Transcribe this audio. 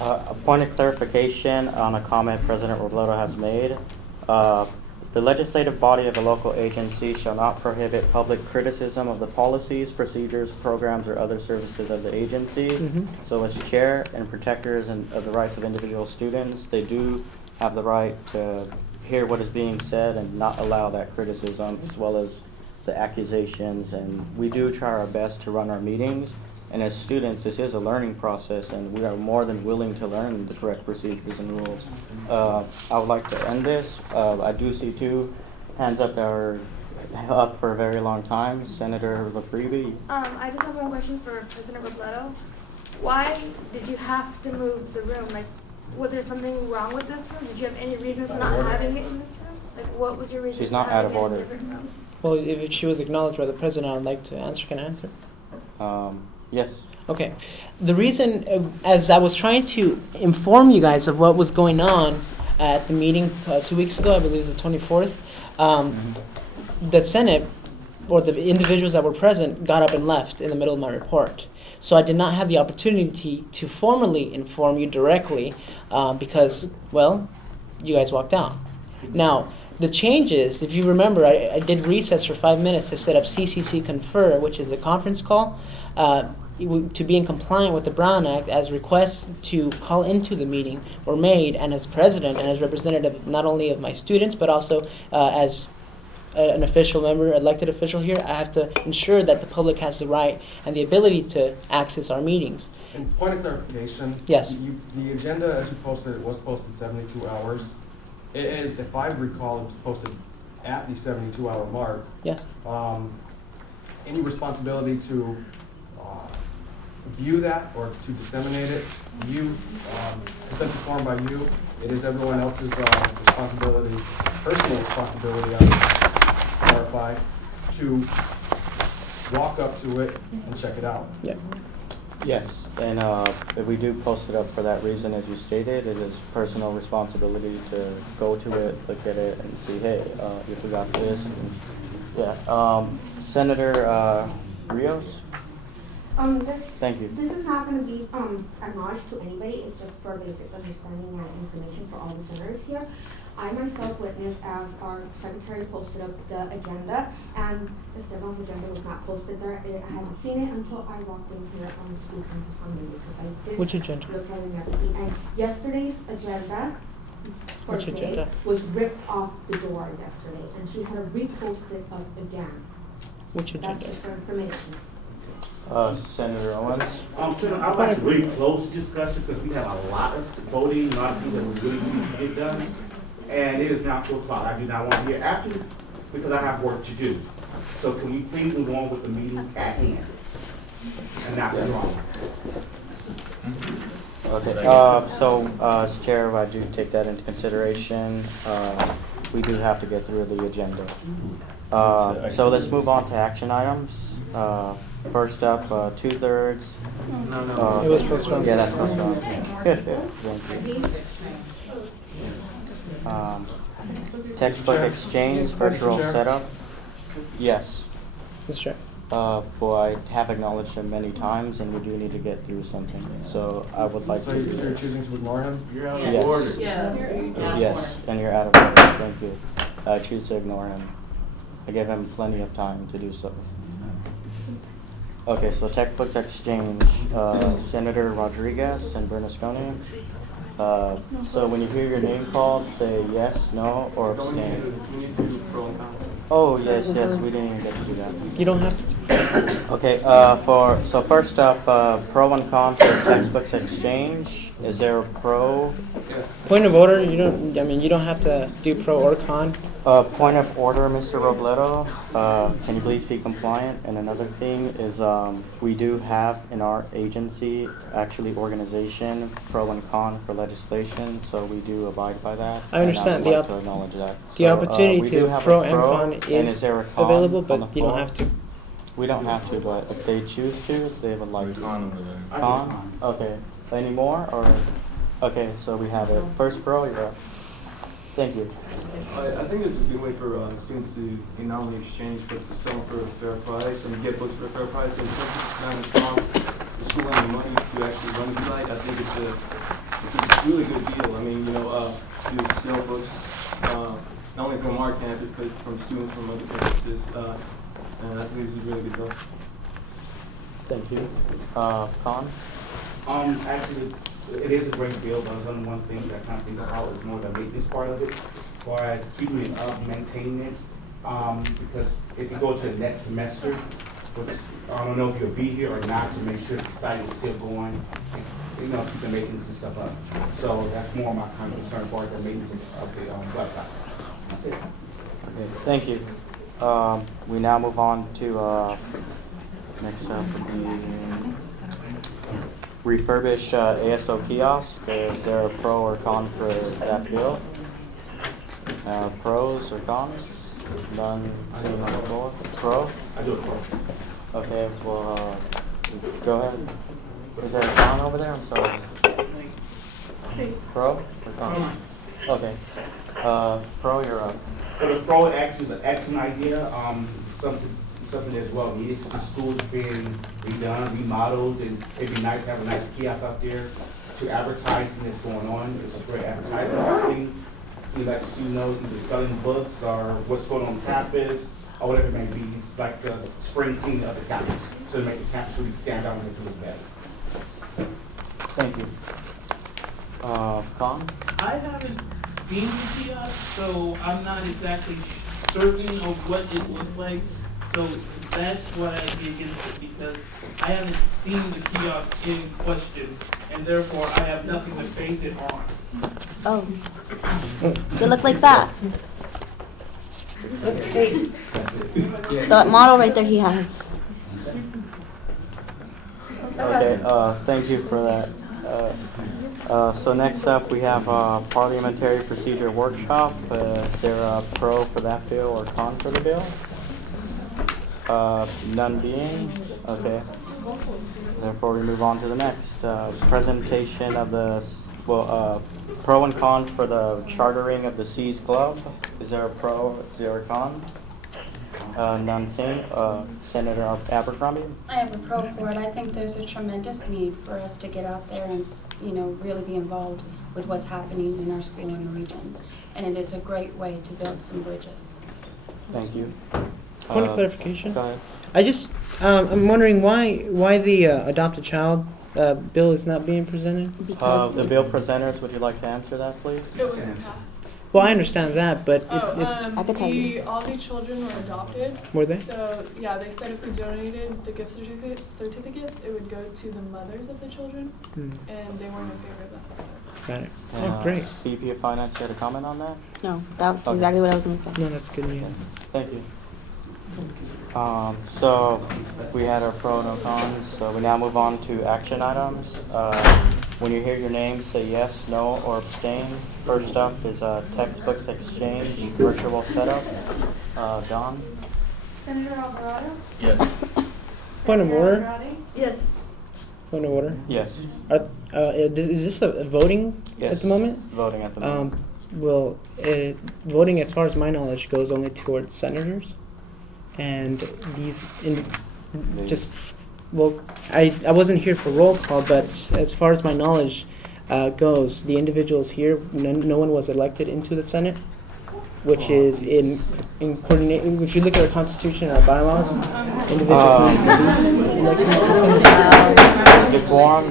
A point of clarification on a comment President Robledo has made. The legislative body of a local agency shall not prohibit public criticism of the policies, procedures, programs, or other services of the agency. So as chair and protectors of the rights of individual students, they do have the right to hear what is being said and not allow that criticism as well as the accusations. And we do try our best to run our meetings. And as students, this is a learning process, and we are more than willing to learn the correct procedures and rules. I would like to end this. I do see two hands up that are up for a very long time. Senator LaFreebie. I just have one question for President Robledo. Why did you have to move the room? Like, was there something wrong with this room? Did you have any reason for not having it in this room? Like, what was your reason? She's not out of order. Well, if she was acknowledged by the president, I'd like to answer. Can I answer? Yes. Okay. The reason, as I was trying to inform you guys of what was going on at the meeting 2 weeks ago, I believe it was the 24th, the Senate, or the individuals that were present, got up and left in the middle of my report. So I did not have the opportunity to formally inform you directly because, well, you guys walked out. Now, the changes, if you remember, I did recess for 5 minutes to set up CCC Confer, which is a conference call, to be in compliant with the Brown Act, as requests to call into the meeting were made, and as president and as representative not only of my students but also as an official member, elected official here, I have to ensure that the public has the right and the ability to access our meetings. And point of clarification. Yes. The agenda, as you posted, it was posted 72 hours. It is, if I recall, it was posted at the 72-hour mark. Yes. Any responsibility to view that or to disseminate it, it's been performed by you. It is everyone else's responsibility, personal responsibility, I would clarify, to walk up to it and check it out. Yeah. Yes, and if we do post it up for that reason, as you stated, it is personal responsibility to go to it, look at it, and see, hey, you forgot this. And, yeah. Senator Rios? Thank you. This is not going to be acknowledged to anybody. It's just for basic understanding and information for all the senators here. I myself witnessed as our secretary posted up the agenda, and Esteban's agenda was not posted there. I hadn't seen it until I walked in here on the school campus on Monday, because I did Which agenda? look at it and everything. And yesterday's agenda for Which today agenda? was ripped off the door yesterday, and she had to repost it up again. Which agenda? That's just for information. Senator Owens? Senator, I'd like to really close the discussion because we have a lot of voting, a lot of things that we really need to get done. And it is now 2 o'clock. I do not want to hear after because I have work to do. So can we please move on with the meeting at hand and not go wrong? Okay, so as chair, I do take that into consideration. We do have to get through the agenda. So let's move on to action items. First up, 2/3. It was postponed. Yeah, that's postponed. Textbook exchange, virtual setup. Yes. Mr. Chair. Well, I have acknowledged him many times, and we do need to get through something. So I would like So to. you're choosing to ignore him? You're out Yes. of order. Yes, and you're out of order. Thank you. I choose to ignore him. I give him plenty of time to do so. Okay, so textbook exchange, Senator Rodriguez and Bernasconi. So when you hear your name called, say yes, no, or abstain. Oh, yes, we didn't even get to do that. You don't have to. Okay, so first up, pro and con for textbooks exchange. Is there a pro? Point of order, you don't have to do pro or con. Point of order, Mr. Robledo. Can you please be compliant? And another thing is, we do have in our agency, actually organization, pro and con for legislation, so we do abide by that. I understand. And I would like to acknowledge that. The So, opportunity we do to have a pro and con and is there a con available, on the but you don't floor? have to. We don't have to, but if they choose to, if they would like to. Con? Okay. Any more, or? Okay, so we have it. First pro, you're up. Thank you. I think it's a good way for students to not only exchange but to sell for a fair price and get books for a fair price. And since it's not going to cost the school any money to actually run the site, I think it's a a really good deal. I mean, you sell books, not only from our campus, but from students from other campuses, and I think this is a really good deal. Thank you. Con? Actually, it is a great deal, but there's only one thing that I kind of think about is more the maintenance part of it, as far as keeping it up, maintaining it. Because if you go to the next semester, which I don't know if you'll be here or not, to make sure the site is still going, and, keep the maintenance and stuff up. So that's more my kind of concern for the maintenance of the website. That's it. Okay, thank you. We now move on to next up would be refurbish ASO kiosk. Is there a pro or con for that bill? Pros or cons? None seen on the floor. Pro? I do it first. Okay, well, go ahead. Is there a con over there? I'm sorry. Pro or con? Okay. Pro, you're up. For the pro, it actually is an excellent idea. Something that's well needed. The school's being redone, remodeled, and it'd be nice to have a nice kiosk out there to advertising that's going on. It's a great advertising marketing. He lets you know either selling books or what's going on campus or whatever it may be. It's like the spring cleaning of the campus, so to make the campus really stand out and make it look better. Thank you. Con? I haven't seen the kiosk, so I'm not exactly certain of what it looks like. So that's why I'd be against it, because I haven't seen the kiosk in question, and therefore I have nothing to base it on. Oh. They look like that. The model right there he has. Okay, thank you for that. So next up, we have parliamentary procedure workshop. Is there a pro for that bill or con for the bill? None being, okay. Therefore, we move on to the next presentation of the, pro and con for the chartering of the Seas Club. Is there a pro? Is there a con? None seen. Senator Abercrombie? I am a pro for it. I think there's a tremendous need for us to get out there and, really be involved with what's happening in our school and the region. And it is a great way to build some bridges. Thank you. Point of clarification. Go ahead. I just, I'm wondering why the adopted child bill is not being presented? Because The bill presenters, would you like to answer that, please? It wasn't passed. Well, I understand that, but I could tell you. All the children were adopted. Were they? So, yeah, they said if we donated the gift certificates, it would go to the mothers of the children, and they weren't in favor of that. So. Got it. Oh, great. VP of Finance, you had a comment on that? No, that's Okay. exactly what I was going to say. No, that's good news. Thank you. So we had our pro, no cons, so we now move on to action items. When you hear your name, say yes, no, or abstain. First up is textbooks exchange, virtual setup. Don? Senator Alvarado? Yes. Point of order. Andrade? Yes. Point of order. Yes. Is this a voting Yes. at the moment? Voting at the moment. Well, voting, as far as my knowledge, goes only towards senators, and these I wasn't here for roll call, but as far as my knowledge goes, the individuals here, no one was elected into the Senate, which is in coordination. If you look at our Constitution and our bylaws, individuals need to be elected into the Senate. The quorum